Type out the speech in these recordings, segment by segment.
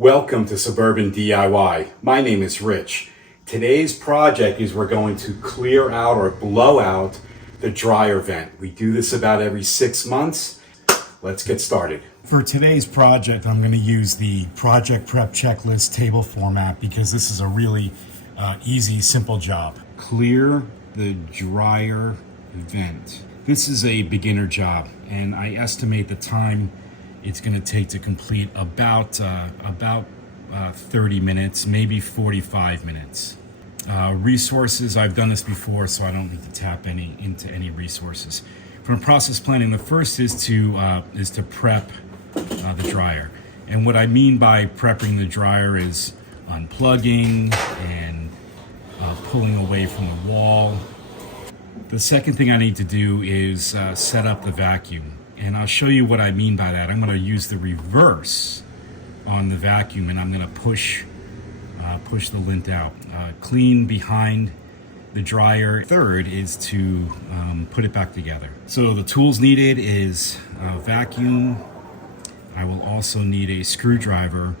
Welcome to Suburban DIY. My name is Rich. Today's project is we're going to clear out or blow out the dryer vent. We do this about every 6 months. Let's get started. For today's project, I'm going to use the Project Prep Checklist table format because this is a really easy, simple job. Clear the dryer vent. This is a beginner job, and I estimate the time it's going to take to complete about 30 minutes, maybe 45 minutes. Resources, I've done this before, so I don't need to tap into any resources. From process planning, the first is to prep the dryer. And what I mean by prepping the dryer is unplugging and pulling away from the wall. The second thing I need to do is set up the vacuum. And I'll show you what I mean by that. I'm going to use the reverse on the vacuum, and I'm going to push the lint out. Clean behind the dryer. Third is to put it back together. So the tools needed is a vacuum. I will also need a screwdriver,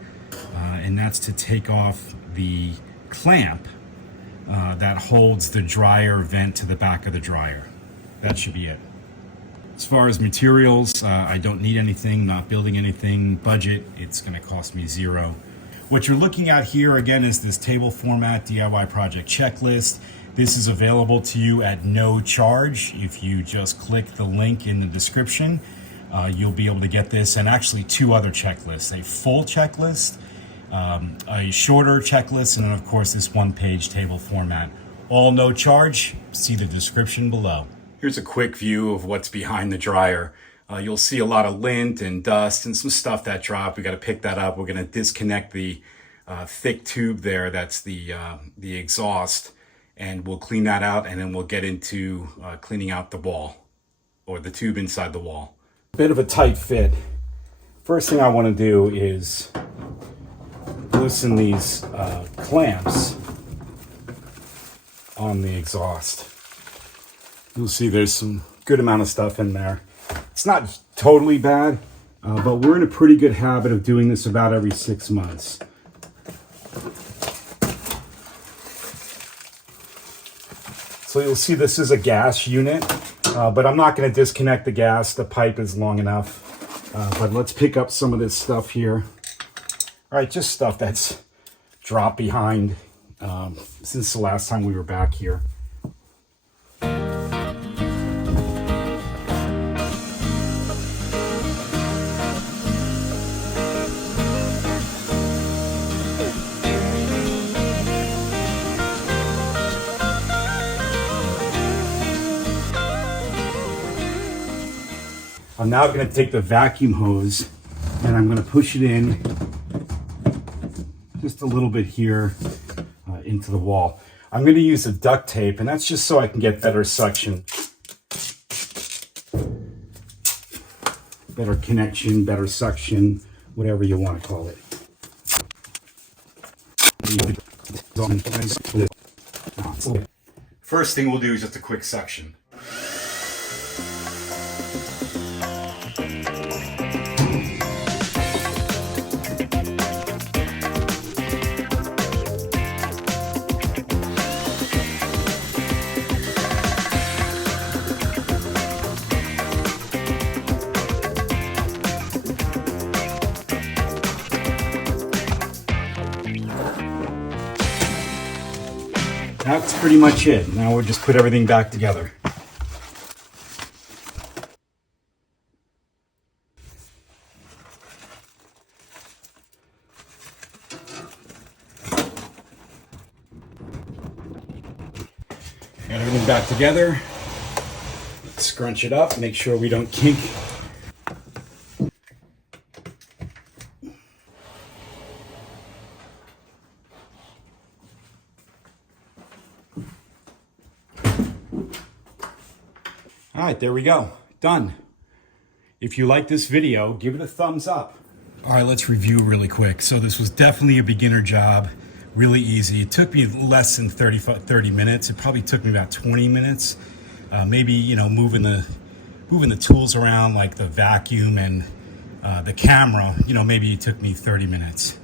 and that's to take off the clamp that holds the dryer vent to the back of the dryer. That should be it. As far as materials, I don't need anything, not building anything. Budget, it's going to cost me $0. What you're looking at here again is this table format DIY project checklist. This is available to you at no charge. If you just click the link in the description, you'll be able to get this and actually 2 other checklists, a full checklist, a shorter checklist, and then of course this 1-page table format. All no charge. See the description below. Here's a quick view of what's behind the dryer. You'll see a lot of lint and dust and some stuff that dropped. We got to pick that up. We're going to disconnect the thick tube there. That's the exhaust, and we'll clean that out, and then we'll get into cleaning out the wall or the tube inside the wall. Bit of a tight fit. First thing I want to do is loosen these clamps on the exhaust. You'll see there's some good amount of stuff in there. It's not totally bad, but we're in a pretty good habit of doing this about every 6 months. So you'll see this is a gas unit, but I'm not going to disconnect the gas. The pipe is long enough. But let's pick up some of this stuff here. All right, just stuff that's dropped behind since the last time we were back here. I'm now going to take the vacuum hose and I'm going to push it in just a little bit here into the wall. I'm going to use a duct tape, and that's just so I can get better suction, better connection, better suction, whatever you want to call it. First thing we'll do is just a quick suction. That's pretty much it. Now we'll just put everything back together. Got everything back together. Scrunch it up, make sure we don't kink. All right, there we go. Done. If you like this video, give it a thumbs up. All right, let's review really quick. So this was definitely a beginner job, really easy. It took me less than 30 minutes. It probably took me about 20 minutes. Maybe, you know, moving the tools around like the vacuum and the camera, you know, maybe it took me 30 minutes.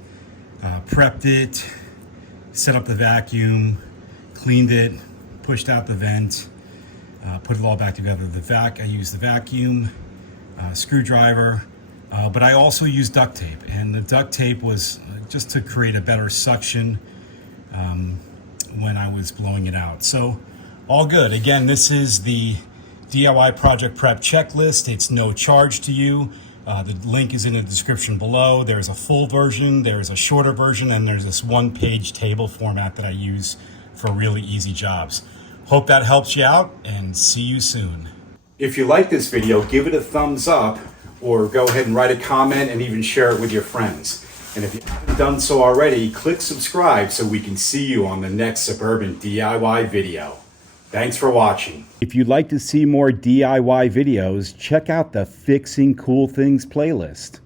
prepped it, set up the vacuum, cleaned it, pushed out the vent, put it all back together. I used the vacuum, screwdriver, but I also used duct tape, and the duct tape was just to create a better suction when I was blowing it out. So all good. Again, this is the DIY project prep checklist. It's no charge to you. The link is in the description below. There's a full version, there's a shorter version, and there's this one-page table format that I use for really easy jobs. Hope that helps you out, and see you soon. If you like this video, give it a thumbs up, or go ahead and write a comment and even share it with your friends. And if you haven't done so already, click subscribe so we can see you on the next Suburban DIY video. Thanks for watching. If you'd like to see more DIY videos, check out the Fixing Cool Things playlist.